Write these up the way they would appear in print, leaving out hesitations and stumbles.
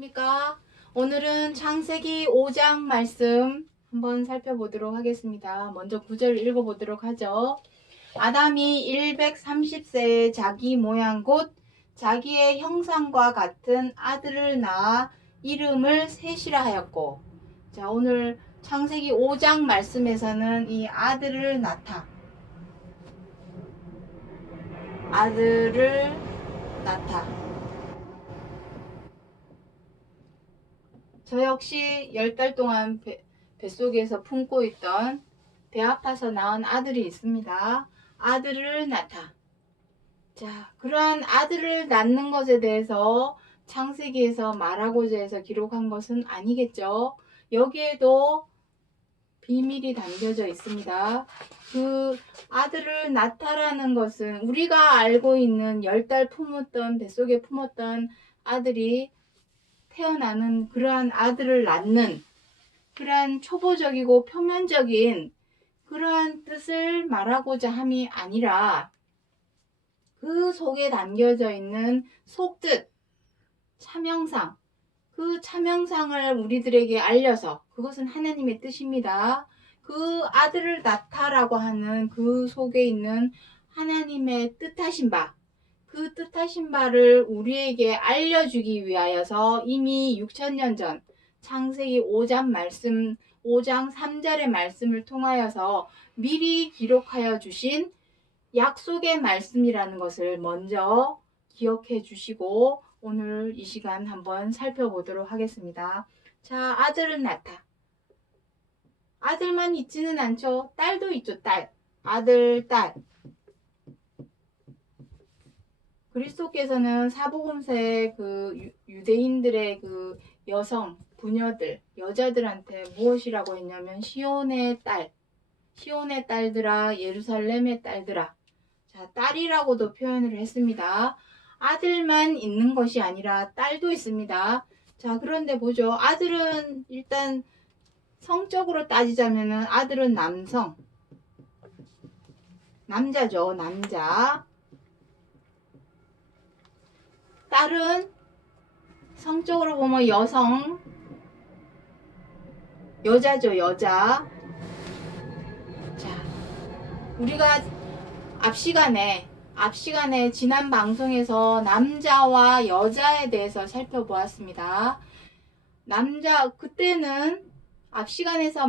안녕하십니까? 오늘은 창세기 5장 말씀 한번 살펴보도록 하겠습니다. 먼저 9절 읽어보도록 하죠. 아담이 130세에 자기 모양 곧 자기의 형상과 같은 아들을 낳아 이름을 셋이라 하였고, 자, 오늘 창세기 5장 말씀에서는 이 아들을 낳다, 아들을 낳다. 저 역시 10달 동안 뱃속에서 품고 있던, 배 아파서 낳은 아들이 있습니다. 아들을 낳다. 자, 그러한 아들을 낳는 것에 대해서 창세기에서 말하고자 해서 기록한 것은 아니겠죠. 여기에도 비밀이 담겨져 있습니다. 그 아들을 낳다라는 것은 우리가 알고 있는 10달 품었던, 뱃속에 품었던 아들이 태어나는, 그러한 아들을 낳는 그러한 초보적이고 표면적인 그러한 뜻을 말하고자 함이 아니라, 그 속에 담겨져 있는 속뜻, 차명상, 그 차명상을 우리들에게 알려서, 그것은 하나님의 뜻입니다. 그 아들을 낳다라고 하는 그 속에 있는 하나님의 뜻하신 바, 그 뜻하신 바를 우리에게 알려주기 위하여서 이미 6천년 전 창세기 5장 말씀, 5장 3절의 말씀을 통하여서 미리 기록하여 주신 약속의 말씀이라는 것을 먼저 기억해 주시고 오늘 이 시간 한번 살펴보도록 하겠습니다. 자, 아들은 낳다. 아들만 있지는 않죠. 딸도 있죠. 딸. 아들, 딸. 그리스도께서는 사복음서의 그 유대인들의 그 여성, 부녀들, 여자들한테 무엇이라고 했냐면 시온의 딸, 시온의 딸들아, 예루살렘의 딸들아. 자, 딸이라고도 표현을 했습니다. 아들만 있는 것이 아니라 딸도 있습니다. 자, 그런데 보죠. 아들은 일단 성적으로 따지자면은 아들은 남성, 남자죠, 남자. 딸은 성적으로 보면 여성, 여자죠, 여자. 자, 우리가 앞 시간에 지난 방송에서 남자와 여자에 대해서 살펴보았습니다. 그때는 앞 시간에서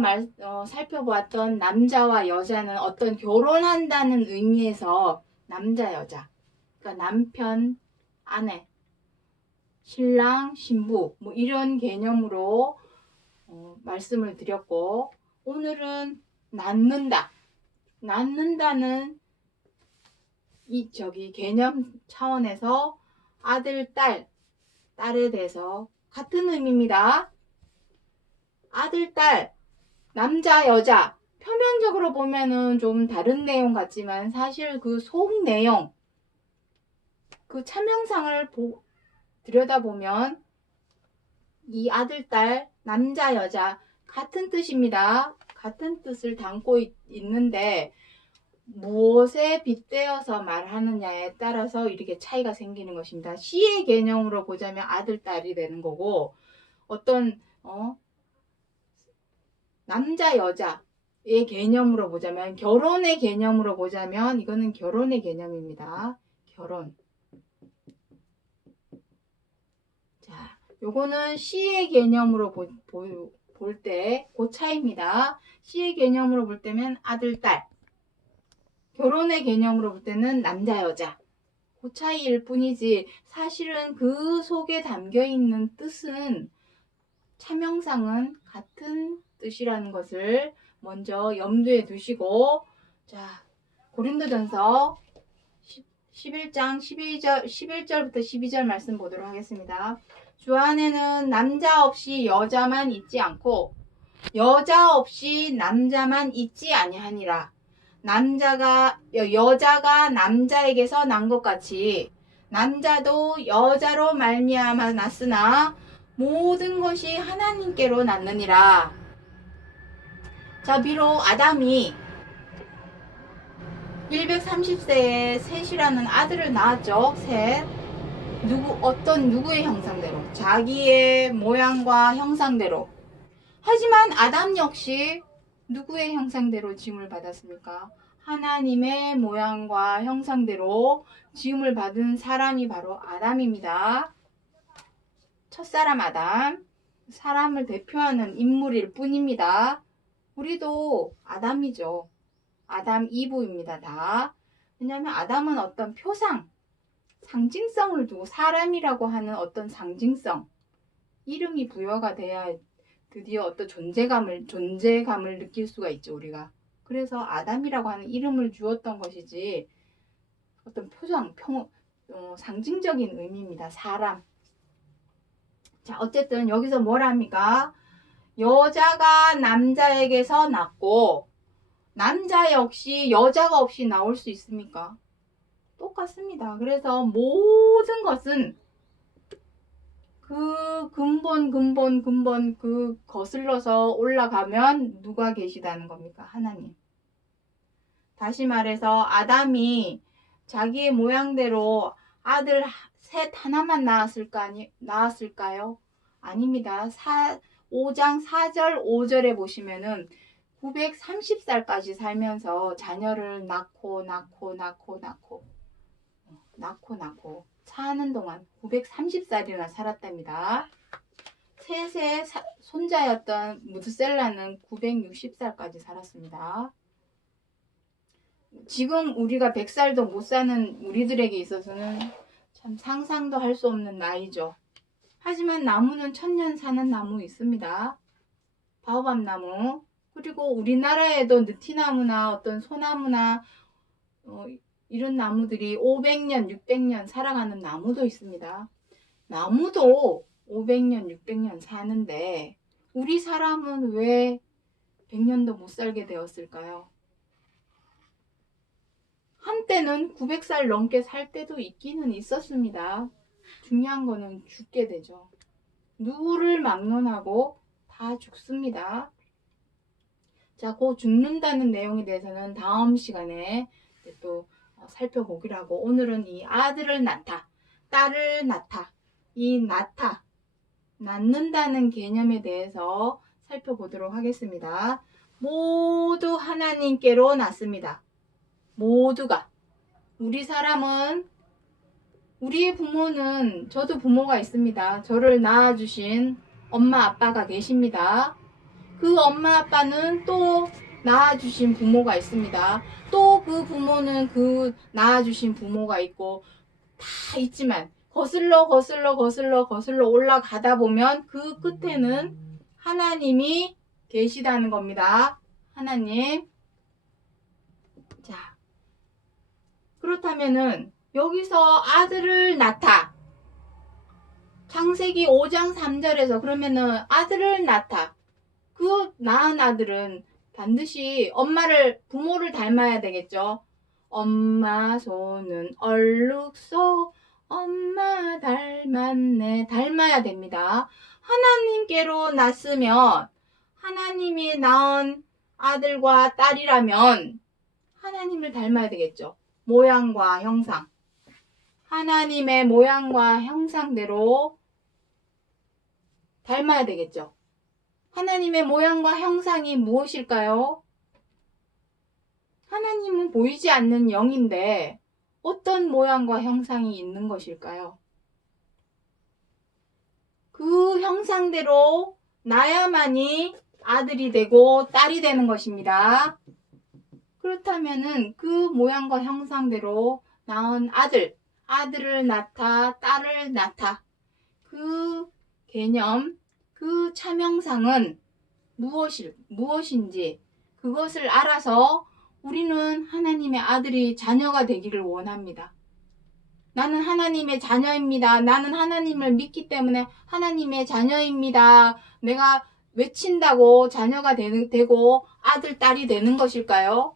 살펴보았던 남자와 여자는 어떤 결혼한다는 의미에서 남자, 여자, 그러니까 남편, 아내, 신랑, 신부, 뭐 이런 개념으로 말씀을 드렸고, 오늘은 낳는다는 개념 차원에서 아들, 딸에 대해서 같은 의미입니다. 아들, 딸, 남자, 여자. 표면적으로 보면은 좀 다른 내용 같지만 사실 그 속 내용, 그 차명상을 들여다보면 이 아들, 딸, 남자, 여자 같은 뜻입니다. 같은 뜻을 담고 있는데 무엇에 빗대어서 말하느냐에 따라서 이렇게 차이가 생기는 것입니다. 시의 개념으로 보자면 아들, 딸이 되는 거고, 어떤 남자, 여자의 개념으로 보자면, 결혼의 개념으로 보자면 이거는 결혼의 개념입니다. 결혼. 자, 요거는 시의 개념으로 볼 때 그 차이입니다. 시의 개념으로 볼 때면 아들, 딸. 결혼의 개념으로 볼 때는 남자, 여자. 그 차이일 뿐이지 사실은 그 속에 담겨 있는 뜻은, 차명상은 같은 뜻이라는 것을 먼저 염두에 두시고, 자, 고린도전서 11장 11절부터 12절 말씀 보도록 하겠습니다. 주 안에는 남자 없이 여자만 있지 않고 여자 없이 남자만 있지 아니하니라. 여자가 남자에게서 난 것 같이 남자도 여자로 말미암아 났으나 모든 것이 하나님께로 났느니라. 자, 비록 아담이 130세에 셋이라는 아들을 낳았죠. 셋. 어떤 누구의 형상대로? 자기의 모양과 형상대로. 하지만 아담 역시 누구의 형상대로 지음을 받았습니까? 하나님의 모양과 형상대로 지음을 받은 사람이 바로 아담입니다. 첫사람 아담, 사람을 대표하는 인물일 뿐입니다. 우리도 아담이죠. 아담 이브입니다. 다. 왜냐하면 아담은 어떤 표상, 상징성을 두고 사람이라고 하는 어떤 상징성, 이름이 부여가 돼야 드디어 어떤 존재감을 느낄 수가 있죠, 우리가. 그래서 아담이라고 하는 이름을 주었던 것이지 어떤 표정, 상징적인 의미입니다. 사람. 자, 어쨌든 여기서 뭘 합니까? 여자가 남자에게서 낳고 남자 역시 여자가 없이 나올 수 있습니까? 똑같습니다. 그래서 모든 것은 그 근본 그 거슬러서 올라가면 누가 계시다는 겁니까? 하나님. 다시 말해서 아담이 자기의 모양대로 아들 셋 하나만 낳았을까요? 아닙니다. 5장 4절 5절에 보시면은 930살까지 살면서 자녀를 낳고 사는 동안 930살이나 살았답니다. 셋의 손자였던 무드셀라는 960살까지 살았습니다. 지금 우리가 100살도 못 사는 우리들에게 있어서는 참 상상도 할 수 없는 나이죠. 하지만 나무는 1000년 사는 나무 있습니다. 바오밥 나무. 그리고 우리나라에도 느티나무나 어떤 소나무나 이런 나무들이 500년, 600년 살아가는 나무도 있습니다. 나무도 500년, 600년 사는데 우리 사람은 왜 100년도 못 살게 되었을까요? 한때는 900살 넘게 살 때도 있기는 있었습니다. 중요한 거는 죽게 되죠. 누구를 막론하고 다 죽습니다. 자, 그 죽는다는 내용에 대해서는 다음 시간에 또 살펴보기로 하고, 오늘은 이 아들을 낳다, 딸을 낳다, 이 낳는다는 개념에 대해서 살펴보도록 하겠습니다. 모두 하나님께로 낳습니다. 모두가. 우리의 부모는, 저도 부모가 있습니다. 저를 낳아주신 엄마 아빠가 계십니다. 그 엄마 아빠는 또 낳아주신 부모가 있습니다. 또 그 부모는 그 낳아주신 부모가 있고 다 있지만 거슬러 올라가다 보면 그 끝에는 하나님이 계시다는 겁니다. 하나님. 자, 그렇다면은 여기서 아들을 낳다. 창세기 5장 3절에서 그러면은 아들을 낳다. 그 낳은 아들은 반드시 부모를 닮아야 되겠죠. 엄마 손은 얼룩소, 엄마 닮았네. 닮아야 됩니다. 하나님께로 낳았으면, 하나님이 낳은 아들과 딸이라면 하나님을 닮아야 되겠죠. 모양과 형상. 하나님의 모양과 형상대로 닮아야 되겠죠. 하나님의 모양과 형상이 무엇일까요? 하나님은 보이지 않는 영인데 어떤 모양과 형상이 있는 것일까요? 그 형상대로 나야만이 아들이 되고 딸이 되는 것입니다. 그렇다면은 그 모양과 형상대로 낳은 아들을 낳다, 딸을 낳다. 그 개념, 그 참형상은 무엇인지 그것을 알아서 우리는 하나님의 아들이 자녀가 되기를 원합니다. 나는 하나님의 자녀입니다. 나는 하나님을 믿기 때문에 하나님의 자녀입니다. 내가 외친다고 자녀가 되고 아들, 딸이 되는 것일까요?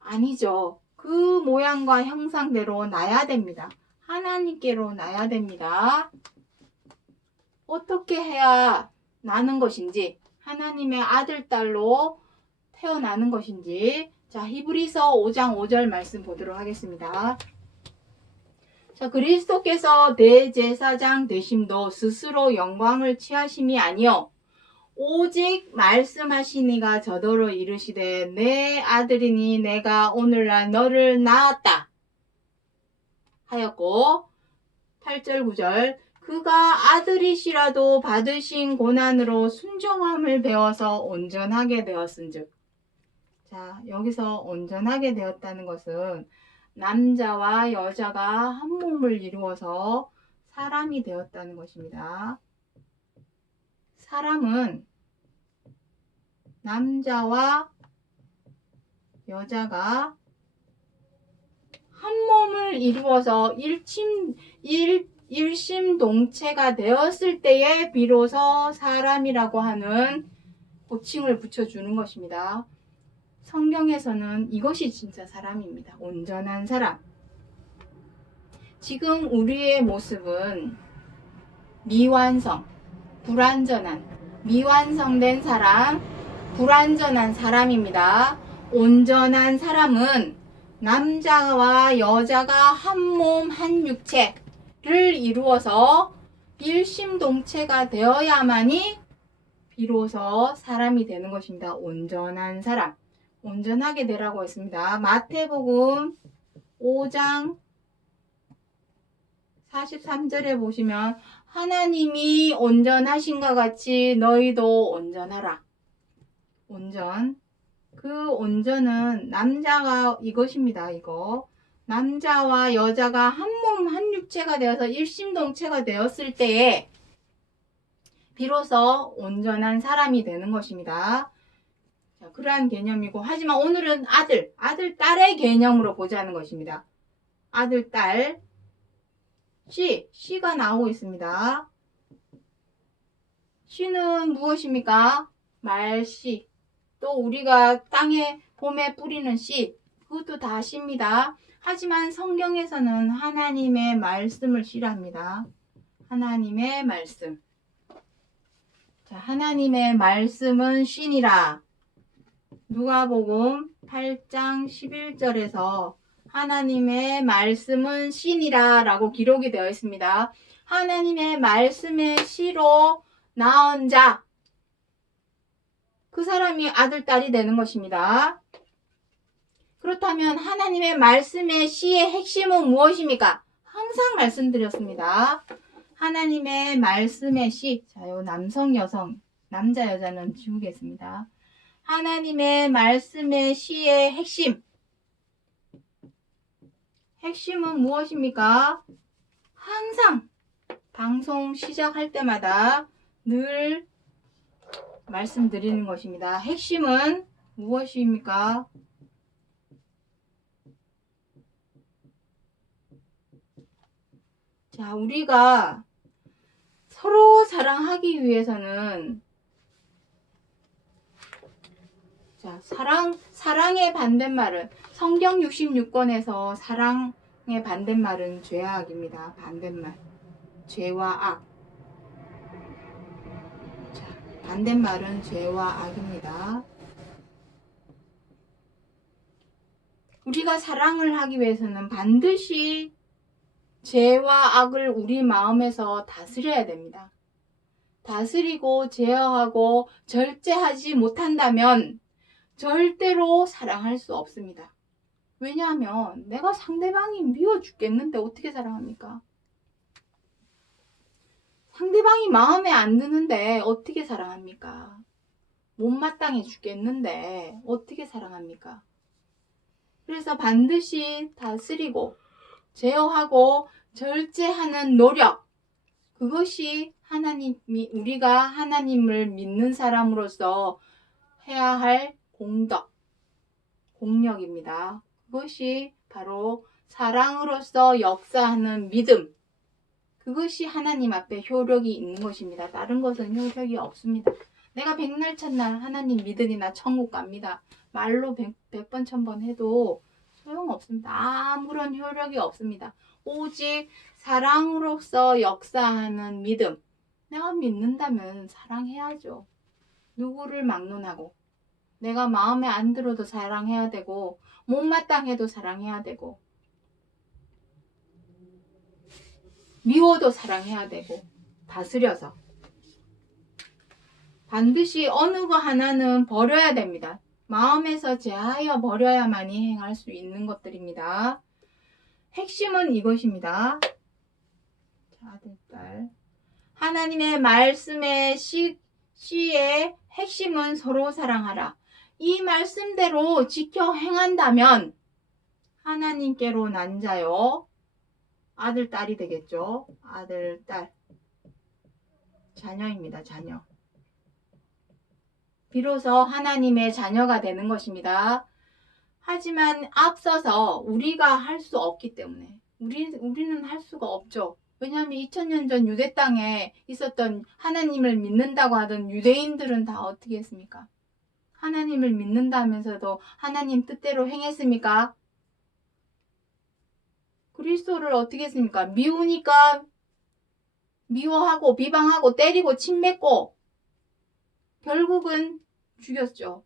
아니죠. 그 모양과 형상대로 낳아야 됩니다. 하나님께로 낳아야 됩니다. 어떻게 해야 나는 것인지, 하나님의 아들, 딸로 태어나는 것인지, 자, 히브리서 5장 5절 말씀 보도록 하겠습니다. 자, 자, 그리스도께서 대제사장 되심도 스스로 영광을 취하심이 아니요 오직 말씀하시니가 저더러 이르시되 내 아들이니 내가 오늘날 너를 낳았다 하였고 8절 9절 그가 아들이시라도 받으신 고난으로 순종함을 배워서 온전하게 되었은즉 자 여기서 온전하게 되었다는 것은 남자와 여자가 한 몸을 이루어서 사람이 되었다는 것입니다. 사람은 남자와 여자가 한 몸을 이루어서 일심동체가 되었을 때에 비로소 사람이라고 하는 호칭을 붙여주는 것입니다. 성경에서는 이것이 진짜 사람입니다. 온전한 사람. 지금 우리의 모습은 미완성, 불완전한, 미완성된 사람, 불완전한 사람입니다. 온전한 사람은 남자와 여자가 한 몸, 한 육체를 이루어서 일심동체가 되어야만이 비로소 사람이 되는 것입니다. 온전한 사람. 온전하게 되라고 했습니다. 마태복음 5장 43절에 보시면 하나님이 온전하신가 같이 너희도 온전하라. 온전. 그 온전은 남자가 이것입니다. 이거. 남자와 여자가 한 몸, 한 육체가 되어서 일심동체가 되었을 때에 비로소 온전한 사람이 되는 것입니다. 자, 그러한 개념이고 하지만 오늘은 아들, 딸의 개념으로 보자는 것입니다. 아들, 딸, 씨가 나오고 있습니다. 씨는 무엇입니까? 말씨. 또 우리가 땅에 봄에 뿌리는 씨, 그것도 다 씨입니다. 하지만 성경에서는 하나님의 말씀을 씨랍니다. 하나님의 말씀. 자, 하나님의 말씀은 씨니라. 누가복음 8장 11절에서 하나님의 말씀은 씨니라 라고 기록이 되어 있습니다. 하나님의 말씀의 씨로 낳은 자, 그 사람이 아들, 딸이 되는 것입니다. 그렇다면 하나님의 말씀의 씨의 핵심은 무엇입니까? 항상 말씀드렸습니다. 하나님의 말씀의 씨, 자, 요 남성, 여성, 남자, 여자는 지우겠습니다. 하나님의 말씀의 씨의 핵심은 무엇입니까? 항상 방송 시작할 때마다 늘 말씀드리는 것입니다. 핵심은 무엇입니까? 자, 우리가 서로 사랑하기 위해서는 자, 사랑의 반대말은 성경 66권에서 사랑의 반대말은 죄악입니다. 반대말. 죄와 악. 자, 반대말은 죄와 악입니다. 우리가 사랑을 하기 위해서는 반드시 죄와 악을 우리 마음에서 다스려야 됩니다. 다스리고 제어하고 절제하지 못한다면 절대로 사랑할 수 없습니다. 왜냐하면 내가 상대방이 미워 죽겠는데 어떻게 사랑합니까? 상대방이 마음에 안 드는데 어떻게 사랑합니까? 못마땅해 죽겠는데 어떻게 사랑합니까? 그래서 반드시 다스리고 제어하고 절제하는 노력, 그것이 우리가 하나님을 믿는 사람으로서 해야 할 공력입니다. 그것이 바로 사랑으로서 역사하는 믿음, 그것이 하나님 앞에 효력이 있는 것입니다. 다른 것은 효력이 없습니다. 내가 백날 첫날 하나님 믿으니 나 천국 갑니다. 말로 100번 1000번 해도 소용없습니다. 아무런 효력이 없습니다. 오직 사랑으로서 역사하는 믿음. 내가 믿는다면 사랑해야죠. 누구를 막론하고 내가 마음에 안 들어도 사랑해야 되고 못마땅해도 사랑해야 되고 미워도 사랑해야 되고 다스려서 반드시 어느 거 하나는 버려야 됩니다. 마음에서 제하여 버려야만이 행할 수 있는 것들입니다. 핵심은 이것입니다. 아들, 딸. 하나님의 말씀의 시의 핵심은 서로 사랑하라. 이 말씀대로 지켜 행한다면 하나님께로 난 자요. 아들, 딸이 되겠죠. 아들, 딸. 자녀입니다. 자녀. 비로소 하나님의 자녀가 되는 것입니다. 하지만 앞서서 우리가 할 수 없기 때문에 우리는 할 수가 없죠. 왜냐하면 2000년 전 유대 땅에 있었던 하나님을 믿는다고 하던 유대인들은 다 어떻게 했습니까? 하나님을 믿는다면서도 하나님 뜻대로 행했습니까? 그리스도를 어떻게 했습니까? 미우니까 미워하고 비방하고 때리고 침뱉고 결국은 죽였죠.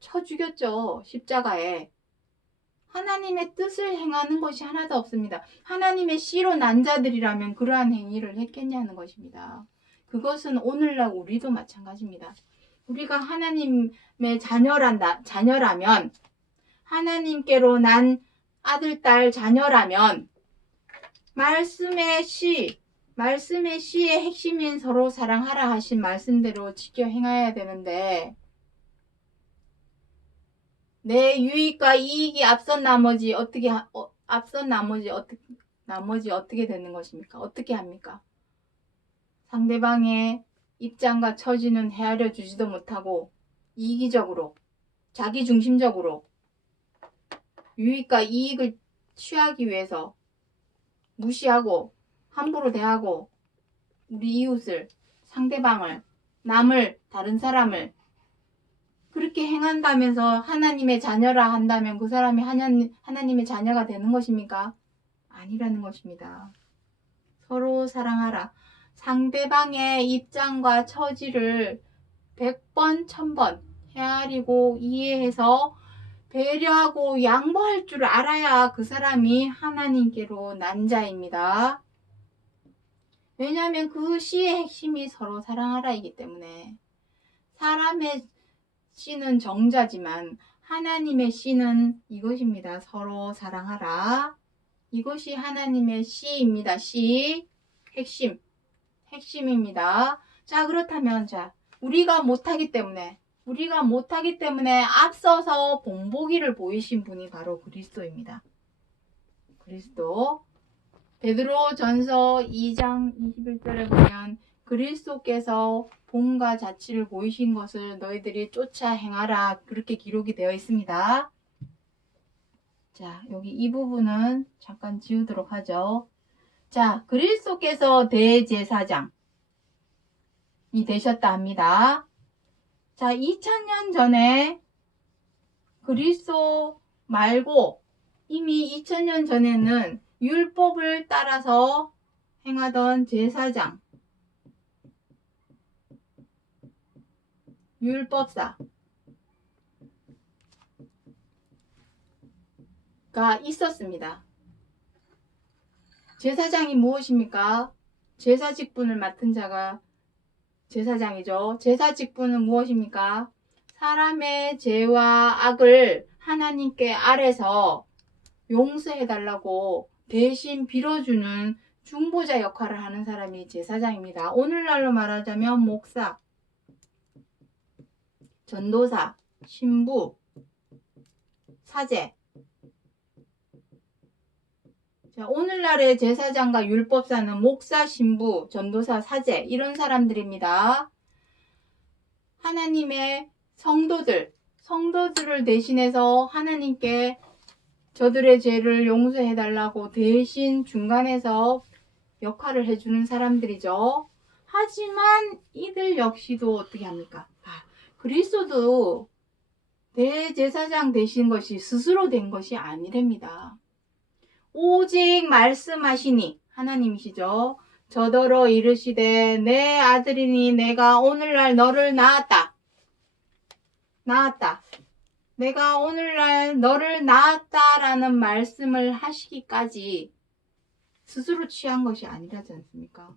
쳐 죽였죠. 십자가에. 하나님의 뜻을 행하는 것이 하나도 없습니다. 하나님의 씨로 난 자들이라면 그러한 행위를 했겠냐는 것입니다. 그것은 오늘날 우리도 마찬가지입니다. 우리가 하나님의 자녀라면 하나님께로 난 아들, 딸, 자녀라면 말씀의 시의 핵심인 서로 사랑하라 하신 말씀대로 지켜 행해야 되는데 내 유익과 이익이 앞선 나머지 어떻게 되는 것입니까? 어떻게 합니까? 상대방의 입장과 처지는 헤아려 주지도 못하고 이기적으로 자기중심적으로 유익과 이익을 취하기 위해서 무시하고 함부로 대하고 우리 이웃을, 상대방을, 남을, 다른 사람을 그렇게 행한다면서 하나님의 자녀라 한다면 그 사람이 하나님의 자녀가 되는 것입니까? 아니라는 것입니다. 서로 사랑하라. 상대방의 입장과 처지를 100번, 1000번 헤아리고 이해해서 배려하고 양보할 줄 알아야 그 사람이 하나님께로 난 자입니다. 왜냐하면 그 시의 핵심이 서로 사랑하라이기 때문에 사람의 씨는 정자지만 하나님의 씨는 이것입니다. 서로 사랑하라. 이것이 하나님의 씨입니다. 씨. 핵심입니다. 자, 그렇다면 우리가 못하기 때문에 앞서서 본보기를 보이신 분이 바로 그리스도입니다. 그리스도. 베드로전서 2장 21절에 보면 그리스도께서 본과 자치를 보이신 것을 너희들이 쫓아 행하라 그렇게 기록이 되어 있습니다. 자, 여기 이 부분은 잠깐 지우도록 하죠. 자, 그리스도께서 대제사장이 되셨다 합니다. 자, 2000년 전에 그리스도 말고 이미 2000년 전에는 율법을 따라서 행하던 제사장, 율법사가 있었습니다. 제사장이 무엇입니까? 제사 직분을 맡은 자가 제사장이죠. 제사 직분은 무엇입니까? 사람의 죄와 악을 하나님께 아래서 용서해달라고 대신 빌어주는 중보자 역할을 하는 사람이 제사장입니다. 오늘날로 말하자면 목사, 전도사, 신부, 사제. 자, 오늘날의 제사장과 율법사는 목사, 신부, 전도사, 사제 이런 사람들입니다. 하나님의 성도들을 대신해서 하나님께 저들의 죄를 용서해달라고 대신 중간에서 역할을 해주는 사람들이죠. 하지만 이들 역시도 어떻게 합니까? 그리스도도 대제사장 되신 것이 스스로 된 것이 아니랍니다. 오직 말씀하시니 하나님이시죠. 저더러 이르시되 내 아들이니 내가 오늘날 너를 낳았다. 내가 오늘날 너를 낳았다라는 말씀을 하시기까지 스스로 취한 것이 아니라지 않습니까?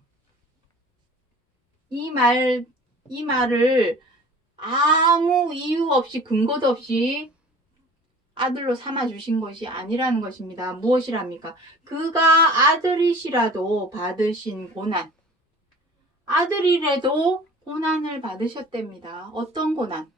이 말을 아무 이유 없이 근거도 없이 아들로 삼아 주신 것이 아니라는 것입니다. 무엇이랍니까? 그가 아들이시라도 받으신 고난, 아들이라도 고난을 받으셨답니다. 어떤 고난?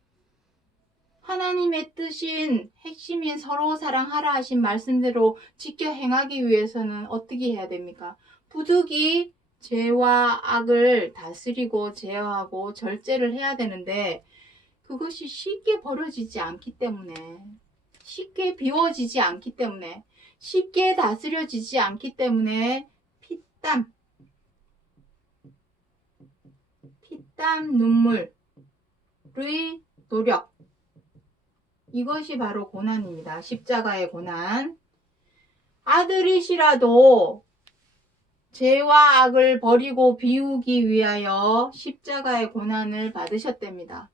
하나님의 뜻인 핵심인 서로 사랑하라 하신 말씀대로 지켜 행하기 위해서는 어떻게 해야 됩니까? 부득이 죄와 악을 다스리고 제어하고 절제를 해야 되는데 그것이 쉽게 벌어지지 않기 때문에, 쉽게 비워지지 않기 때문에, 쉽게 다스려지지 않기 때문에 피땀, 눈물의 노력, 이것이 바로 고난입니다. 십자가의 고난. 아들이시라도 죄와 악을 버리고 비우기 위하여 십자가의 고난을 받으셨답니다.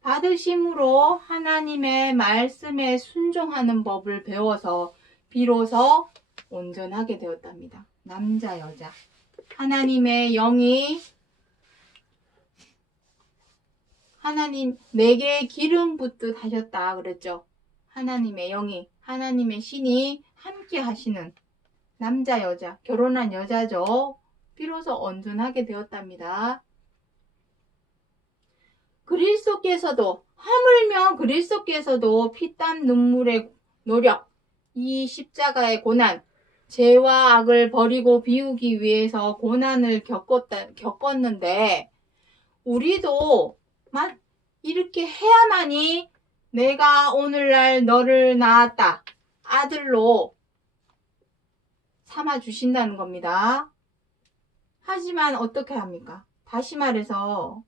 받으심으로 하나님의 말씀에 순종하는 법을 배워서 비로소 온전하게 되었답니다. 남자, 여자. 하나님의 영이 하나님 내게 기름 붓듯 하셨다 그랬죠. 하나님의 영이, 하나님의 신이 함께 하시는 남자, 여자, 결혼한 여자죠. 비로소 온전하게 되었답니다. 그리스도께서도, 하물며 그리스도께서도 피땀 눈물의 노력, 이 십자가의 고난, 죄와 악을 버리고 비우기 위해서 고난을 겪었는데 우리도 이렇게 해야만이 내가 오늘날 너를 낳았다, 아들로 삼아 주신다는 겁니다. 하지만 어떻게 합니까? 다시 말해서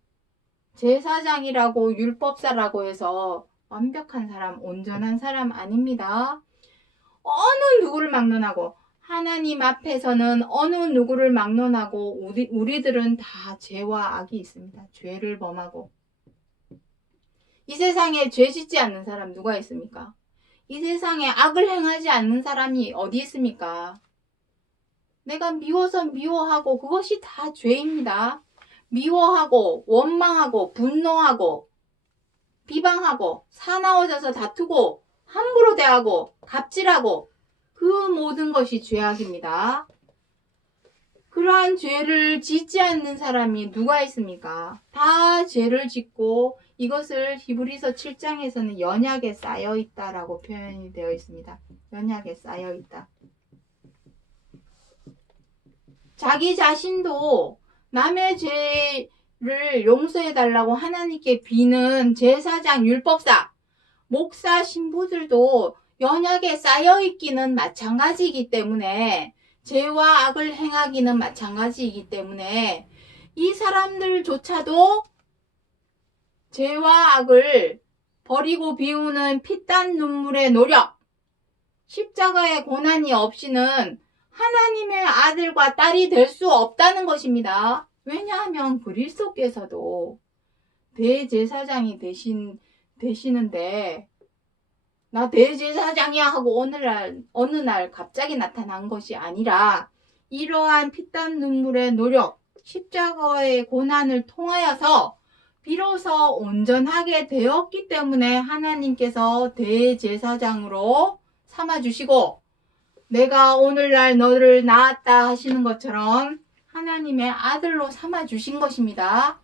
제사장이라고 율법사라고 해서 완벽한 사람, 온전한 사람 아닙니다. 어느 누구를 막론하고, 하나님 앞에서는 어느 누구를 막론하고 우리들은 다 죄와 악이 있습니다. 죄를 범하고. 이 세상에 죄 짓지 않는 사람 누가 있습니까? 이 세상에 악을 행하지 않는 사람이 어디 있습니까? 내가 미워서 미워하고 그것이 다 죄입니다. 미워하고 원망하고 분노하고 비방하고 사나워져서 다투고 함부로 대하고 갑질하고 그 모든 것이 죄악입니다. 그러한 죄를 짓지 않는 사람이 누가 있습니까? 다 죄를 짓고 이것을 히브리서 7장에서는 연약에 쌓여있다라고 표현이 되어 있습니다. 연약에 쌓여있다. 자기 자신도 남의 죄를 용서해달라고 하나님께 비는 제사장, 율법사, 목사, 신부들도 연약에 쌓여있기는 마찬가지이기 때문에, 죄와 악을 행하기는 마찬가지이기 때문에 이 사람들조차도 죄와 악을 버리고 비우는 피땀 눈물의 노력, 십자가의 고난이 없이는 하나님의 아들과 딸이 될 수 없다는 것입니다. 왜냐하면 그리스도께서도 대제사장이 되시는데 나 대제사장이야 하고 어느 날 갑자기 나타난 것이 아니라 이러한 피땀 눈물의 노력, 십자가의 고난을 통하여서 비로소 온전하게 되었기 때문에 하나님께서 대제사장으로 삼아주시고, 내가 오늘날 너를 낳았다 하시는 것처럼 하나님의 아들로 삼아주신 것입니다.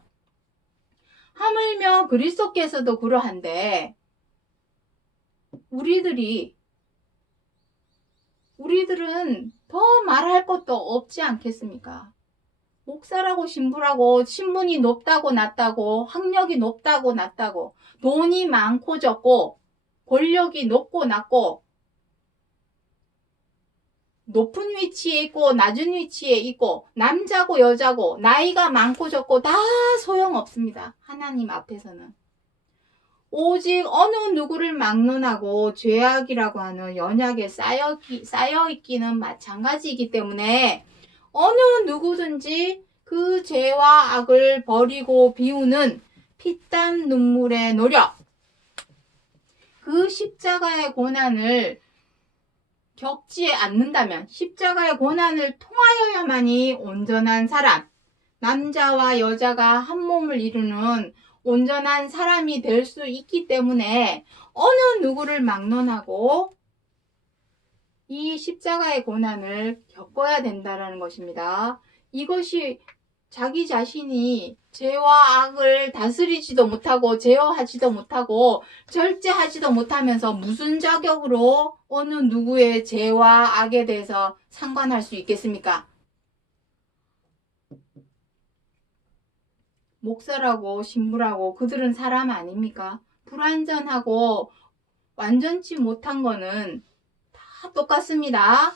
하물며 그리스도께서도 그러한데 우리들은 더 말할 것도 없지 않겠습니까? 목사라고 신부라고 신분이 높다고 낮다고 학력이 높다고 낮다고 돈이 많고 적고 권력이 높고 낮고 높은 위치에 있고 낮은 위치에 있고 남자고 여자고 나이가 많고 적고 다 소용없습니다. 하나님 앞에서는. 오직 어느 누구를 막론하고 죄악이라고 하는 연약에 쌓여있기는 마찬가지이기 때문에 어느 누구든지 그 죄와 악을 버리고 비우는 피땀 눈물의 노력, 그 십자가의 고난을 겪지 않는다면 십자가의 고난을 통하여야만이 온전한 사람, 남자와 여자가 한 몸을 이루는 온전한 사람이 될 수 있기 때문에 어느 누구를 막론하고 이 십자가의 고난을 겪어야 된다는 것입니다. 이것이 자기 자신이 죄와 악을 다스리지도 못하고 제어하지도 못하고 절제하지도 못하면서 무슨 자격으로 어느 누구의 죄와 악에 대해서 상관할 수 있겠습니까? 목사라고 신부라고 그들은 사람 아닙니까? 불완전하고 완전치 못한 거는 다 똑같습니다.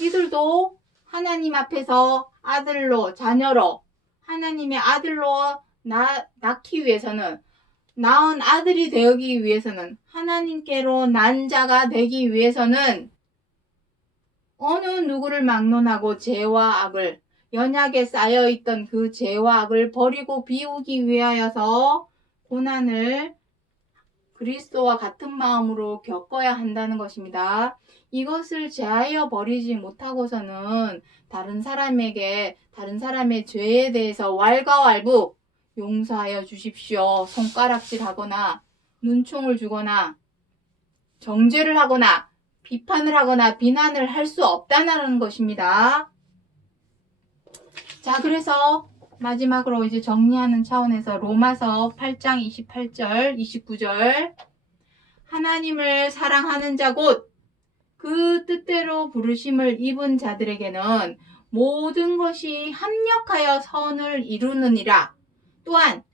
이들도 하나님 앞에서 아들로 자녀로 하나님의 아들로 낳기 위해서는 낳은 아들이 되기 위해서는 하나님께로 난 자가 되기 위해서는 어느 누구를 막론하고 죄와 악을 연약에 쌓여있던 그 죄와 악을 버리고 비우기 위하여서 고난을 그리스도와 같은 마음으로 겪어야 한다는 것입니다. 이것을 제하여 버리지 못하고서는 다른 사람의 죄에 대해서 왈가왈부 용서하여 주십시오. 손가락질하거나 눈총을 주거나 정죄를 하거나 비판을 하거나 비난을 할 수 없다는 것입니다. 자, 그래서 마지막으로 이제 정리하는 차원에서 로마서 8장 28절, 29절 하나님을 사랑하는 자 곧 그 뜻대로 부르심을 입은 자들에게는 모든 것이 합력하여 선을 이루느니라. 또한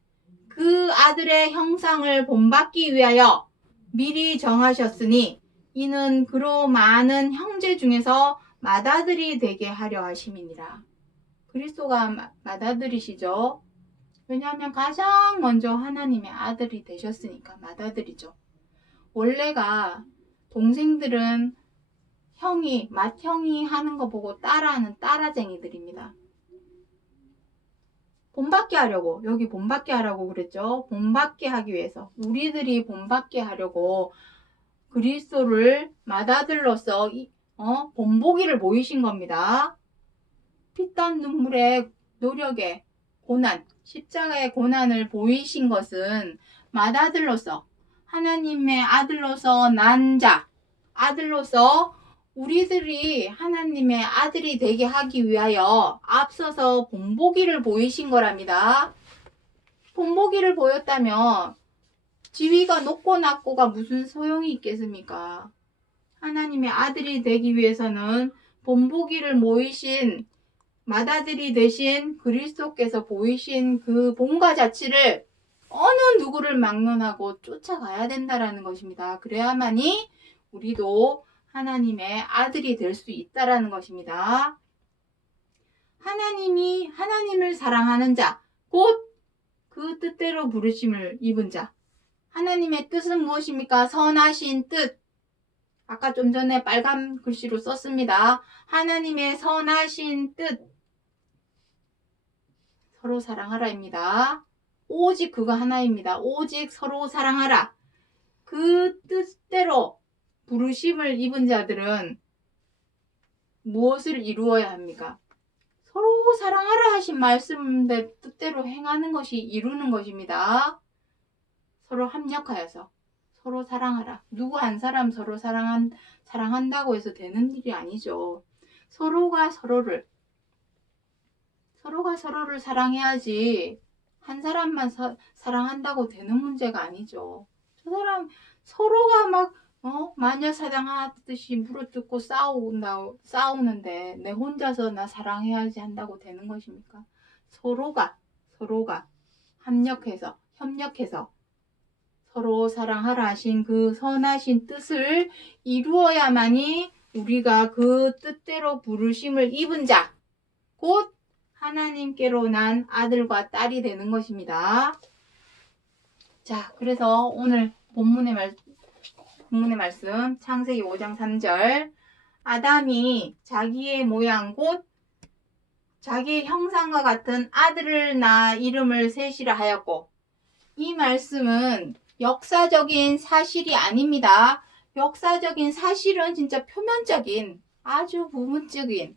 그 아들의 형상을 본받기 위하여 미리 정하셨으니 이는 그로 많은 형제 중에서 맏아들이 되게 하려 하심이니라. 그리스도가 맏아들이시죠. 왜냐하면 가장 먼저 하나님의 아들이 되셨으니까 맏아들이죠. 원래가 동생들은 맏형이 하는 거 보고 따라하는 따라쟁이들입니다. 본받게 하려고, 여기 본받게 하라고 그랬죠. 본받게 하기 위해서, 우리들이 본받게 하려고 그리스도를 맏아들로서 본보기를 보이신 겁니다. 피땀 눈물의 노력의 고난, 십자가의 고난을 보이신 것은 맏아들로서 하나님의 아들로서 난 자, 아들로서 우리들이 하나님의 아들이 되게 하기 위하여 앞서서 본보기를 보이신 거랍니다. 본보기를 보였다면 지위가 높고 낮고가 무슨 소용이 있겠습니까? 하나님의 아들이 되기 위해서는 본보기를 보이신 맏아들이 되신 그리스도께서 보이신 그 본과 자치를 어느 누구를 막론하고 쫓아가야 된다라는 것입니다. 그래야만이 우리도 하나님의 아들이 될 수 있다라는 것입니다. 하나님을 사랑하는 자, 곧 그 뜻대로 부르심을 입은 자. 하나님의 뜻은 무엇입니까? 선하신 뜻. 아까 좀 전에 빨간 글씨로 썼습니다. 하나님의 선하신 뜻. 서로 사랑하라입니다. 오직 그거 하나입니다. 오직 서로 사랑하라. 그 뜻대로 부르심을 입은 자들은 무엇을 이루어야 합니까? 서로 사랑하라 하신 말씀의 뜻대로 행하는 것이 이루는 것입니다. 서로 합력하여서 서로 사랑하라. 누구 한 사람 서로 사랑한다고 해서 되는 일이 아니죠. 서로가 서로를 사랑해야지 한 사람만 사랑한다고 되는 문제가 아니죠. 저 사람 서로가 막 마녀 사냥하듯이 물어뜯고 싸우는데 내 혼자서 나 사랑해야지 한다고 되는 것입니까? 서로가 협력해서 서로 사랑하라 하신 그 선하신 뜻을 이루어야만이 우리가 그 뜻대로 부르심을 입은 자, 곧 하나님께로 난 아들과 딸이 되는 것입니다. 자, 그래서 오늘 본문의 말씀 창세기 5장 3절 아담이 자기의 모양 곧 자기의 형상과 같은 아들을 낳아 이름을 셋이라 하였고, 이 말씀은 역사적인 사실이 아닙니다. 역사적인 사실은 진짜 표면적인 아주 부분적인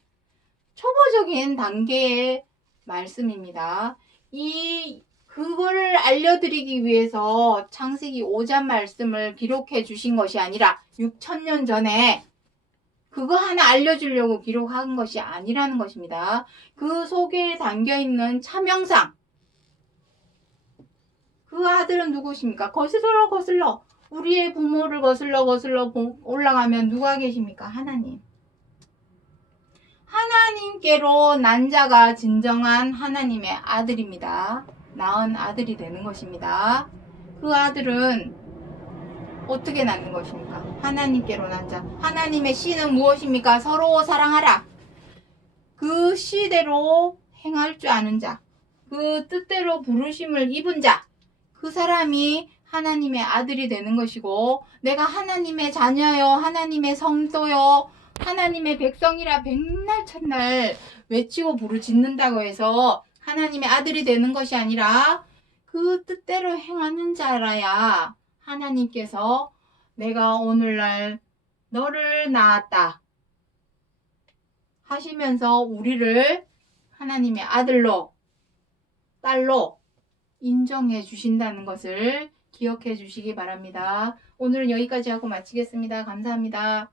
초보적인 단계의 말씀입니다. 그거를 알려드리기 위해서 창세기 5장 말씀을 기록해 주신 것이 아니라 6,000년 전에 그거 하나 알려주려고 기록한 것이 아니라는 것입니다. 그 속에 담겨있는 차명상, 그 아들은 누구십니까? 거슬러 우리의 부모를 거슬러 올라가면 누가 계십니까? 하나님. 하나님께로 난 자가 진정한 하나님의 아들입니다. 낳은 아들이 되는 것입니다. 그 아들은 어떻게 낳는 것입니까? 하나님께로 난 자. 하나님의 씨는 무엇입니까? 서로 사랑하라. 그 씨대로 행할 줄 아는 자. 그 뜻대로 부르심을 입은 자. 그 사람이 하나님의 아들이 되는 것이고, 내가 하나님의 자녀요, 하나님의 성도요, 하나님의 백성이라 백날 첫날 외치고 부르짖는다고 해서 하나님의 아들이 되는 것이 아니라 그 뜻대로 행하는 자라야 하나님께서 내가 오늘날 너를 낳았다 하시면서 우리를 하나님의 아들로, 딸로 인정해 주신다는 것을 기억해 주시기 바랍니다. 오늘은 여기까지 하고 마치겠습니다. 감사합니다.